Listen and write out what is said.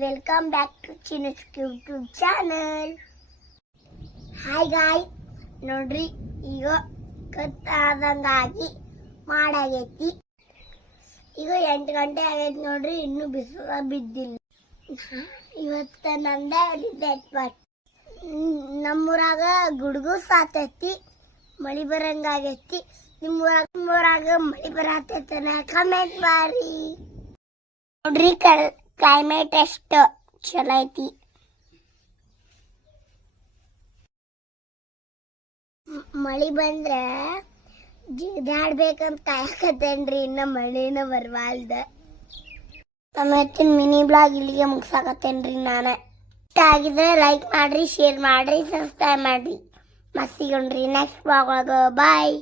welcome back to Chinu's YouTube channel. Hi guys, ನೋಡ್ರಿ ಈಗ ಕತ್ತಾದಂಗಾಗಿ ಮಾಡಾಗೈತಿ. ಈಗ 8 ಗಂಟೆ ಆಗೈತಿ ನೋಡ್ರಿ, ಇನ್ನೂ ಬಿಸಿಲು ಬಿದ್ದಿಲ್ಲ. ಇವತ್ತು ನಂದೇ ಡೆತ್ ಪಾರ್ಟ್. ನಮ್ಮೂರಾಗ ಗುಡುಗು ಸಾತೈತಿ, ಮಳಿ ಬರಂಗಾಗೈತಿ. ನಿಮ್ಮೂರಾಗ ಮಳಿ ಬರತೈತನ ಕಮೆಂಟ್ ಮಾಡಿ. ನೋಡ್ರಿ ಕ್ಲೈಮೇಟ್ ಎಷ್ಟು ಚಲೋ ಐತಿ. ಮಳಿ ಬಂದ್ರ ಜಿಗಿದಾಡ್ಬೇಕಂತ ಕಾಯಕತ್ತೇನ್ರಿ, ಇನ್ನ ಮಳಿನ ಬರ್ವಾಲ್ದ. ನಮ್ಮ ಮಿನಿ ಬ್ಲಾಗ್ ಇಲ್ಲಿಗೆ ಮುಗ್ಸಾಕತ್ತೇನ್ರಿ. ನಾನು ಇಷ್ಟ ಆಗಿದ್ರೆ ಲೈಕ್ ಮಾಡ್ರಿ, ಶೇರ್ ಮಾಡ್ರಿ, ಸಬ್ಸ್ಕ್ರೈಬ್ ಮಾಡ್ರಿ. ಮಸ್ತ್ ಸಿಗೋಣ್ರಿ ನೆಕ್ಸ್ಟ್ ಬ್ಲಾಗ್ ಒಳಗ. ಬಾಯ್.